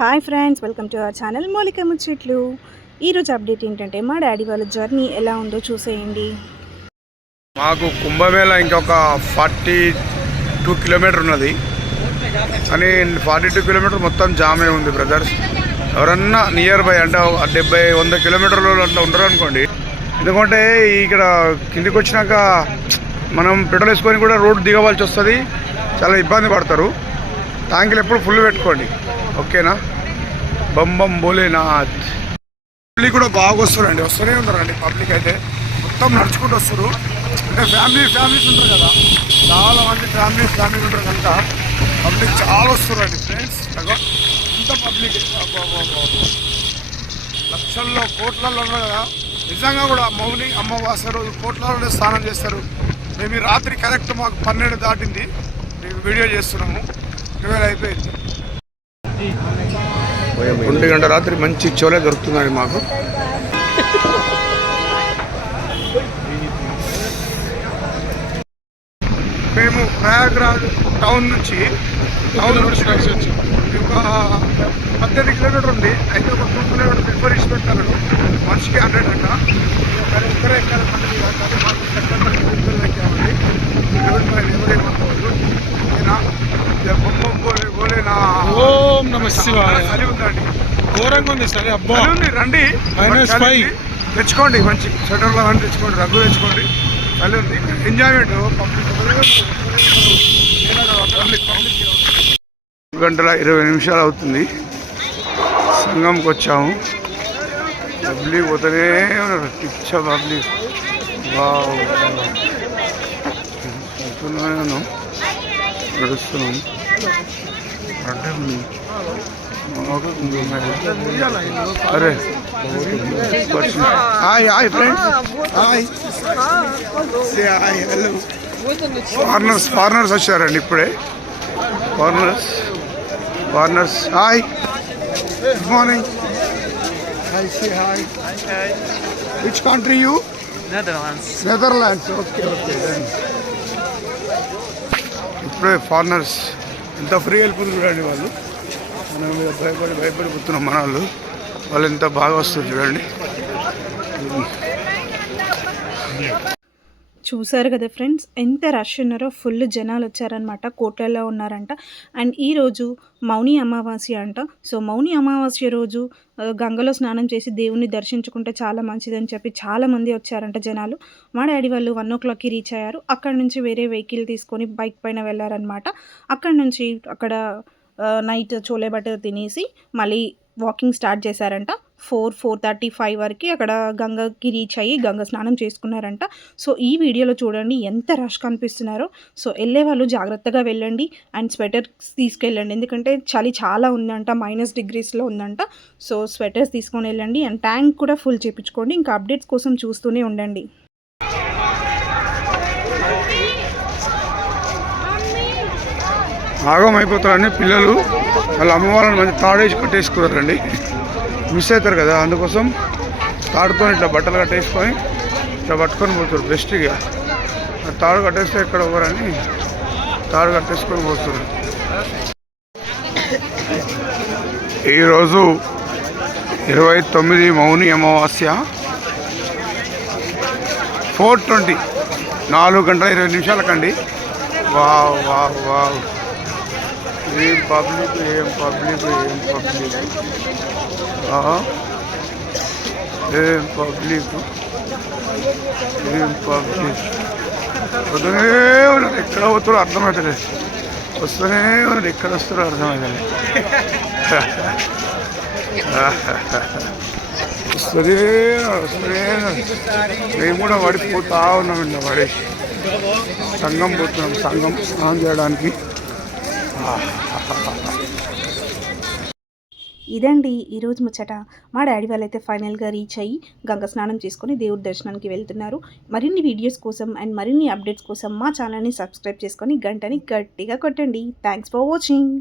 Hi friends, welcome to our channel మౌలిక ముచ్చట్లు. ఈరోజు అప్డేట్ ఏంటంటే మా డాడీ వాళ్ళ జర్నీ ఎలా ఉందో చూసేయండి. మాకు కుంభమేళ ఇంకొక 42 కిలోమీటర్ ఉన్నది అని 42 కిలోమీటర్ మొత్తం జామే ఉంది బ్రదర్స్. ఎవరన్నా నియర్ బై అంటే 70-100 కిలోమీటర్లు అట్లా ఉండరు అనుకోండి. ఎందుకంటే ఇక్కడ కిందికి వచ్చినాక మనం పెట్రోల్ వేసుకొని కూడా రోడ్డు దిగవలసి వస్తుంది, చాలా ఇబ్బంది పడతారు. ట్యాంకులు ఎప్పుడు ఫుల్ పెట్టుకోండి, ఓకేనా? బొంబం భోలేనాథ్. పబ్లిక్ కూడా బాగా వస్తారండి, వస్తూనే ఉంటారండి. పబ్లిక్ అయితే మొత్తం నడుచుకుంటూ వస్తారు. అంటే ఫ్యామిలీస్ ఉంటారు కదా, చాలా మంది ఫ్యామిలీ ఉంటారు కనుక పబ్లిక్ చాలా వస్తారండి ఫ్రెండ్స్. ఇంత పబ్లిక్ లక్షల్లో కోట్లలో ఉన్నారు కదా. నిజంగా కూడా మౌని అమావాస్య రోజు కోట్లలోనే స్నానం చేస్తారు. మేము ఈ రాత్రి కరెక్ట్ మాకు 12 దాటింది, మేము వీడియో చేస్తున్నాము. 12 అయిపోయింది. 1 గంట రాత్రి మంచి చోలే దొరుకుతుందండి మాకు. మేము ప్రయాగ్రాజ్ టౌన్ నుంచి ఒక 18 కిలోమీటర్ ఉంది. అయితే ఒక 2 కిలోమీటర్ బిఫోర్ ఇచ్చి పెట్టారు. మనిషికి 100 అంట. ఇక్కడే ఓం నమ శివాయ. ఘోరంగా ఉంది సరే అబ్బా. రండి తెచ్చుకోండి, మంచి స్వెటర్లో కానీ తెచ్చుకోండి, రగ్గు తెచ్చుకోండి. చలి ఉంది, ఎంజాయ్మెంట్. 1:20 అవుతుంది. సంగంకి వచ్చాము. పబ్లిక్ పోతూనే ఉన్నారు, పిచ్చ పబ్లిక్. నడుస్తున్నాం. అరే hi friends, hi hello. Foreigners వచ్చారండి ఇప్పుడే. Foreigners hi, good morning. Hi. Which country you? Netherlands. Okay. ఇప్పుడే ఫారినర్స్ ఎంత ఫ్రీ వెళ్ళిపోతుంది చూడండి వాళ్ళు. మనం మీద భయపడిపోతున్నాం మన వాళ్ళు ఎంత బాగా వస్తుంది చూడండి. చూసారు కదా ఫ్రెండ్స్, ఎంత రష్ ఉన్నారో. ఫుల్ జనాలు వచ్చారనమాట, కోట్లలో ఉన్నారంట. అండ్ ఈరోజు మౌని అమావాస్య అంట. సో మౌని అమావాస్య రోజు గంగలో స్నానం చేసి దేవుణ్ణి దర్శించుకుంటే చాలా మంచిదని చెప్పి చాలామంది వచ్చారంట జనాలు. మా డాడీ వాళ్ళు 1 o'clockకి రీచ్ అయ్యారు. అక్కడ నుంచి వేరే వెహికల్ తీసుకొని బైక్ పైన వెళ్ళారనమాట. అక్కడ నుంచి అక్కడ నైట్ చోలే బటర్ తినేసి మళ్ళీ వాకింగ్ స్టార్ట్ చేశారంట. 4:35 వరకు అక్కడ గంగకి రీచ్ అయ్యి గంగ స్నానం చేసుకున్నారంట. సో ఈ వీడియోలో చూడండి ఎంత రష్ కనిపిస్తున్నారో. సో వెళ్ళే వాళ్ళు జాగ్రత్తగా వెళ్ళండి అండ్ స్వెటర్స్ తీసుకెళ్ళండి, ఎందుకంటే చలి చాలా ఉందంట, -degreesలో ఉందంట. సో స్వెటర్స్ తీసుకొని వెళ్ళండి అండ్ ట్యాంక్ కూడా ఫుల్ చేయించుకోండి. ఇంకా అప్డేట్స్ కోసం చూస్తూనే ఉండండి. ఆగం అయిపోతారని పిల్లలు వాళ్ళ అమ్మ వాళ్ళని మంచి తాడేసి కట్టేసుకున్నారండి. మిస్ అవుతారు కదా, అందుకోసం తాడుతో ఇట్లా బట్టలు కట్టేసుకొని ఇట్లా పట్టుకొని పోతారు. బెస్ట్గా తాడు కట్టేస్తే ఎక్కడ పోరని తాడు కట్టేసుకొని పోతారు. ఈరోజు 29 మౌని అమావాస్య, 4:20, 4:20 వావ్. ఏం పబ్లిక్. ఏం పబ్లిక్ వస్తూనే ఉన్నారు. ఎక్కడ పోతారో అర్థమవుతుంది. వస్తూనే ఉన్నారు, ఎక్కడ వస్తారో అర్థమవుతుంది. వస్తూనే మేము కూడా పడిపోతా ఉన్నామండి. పడేసి సంఘం పోతున్నాం, సంఘం స్నానం చేయడానికి. ఇదండి ఈరోజు ముచ్చట. మా డాడీ వాళ్ళైతే ఫైనల్గా రీచ్ అయ్యి గంగ స్నానం చేసుకొని దేవుడి దర్శనానికి వెళ్తున్నారు. మరిన్ని వీడియోస్ కోసం అండ్ మరిన్ని అప్డేట్స్ కోసం మా ఛానల్ని సబ్స్క్రైబ్ చేసుకొని గంటని గట్టిగా కొట్టండి. Thanks for watching.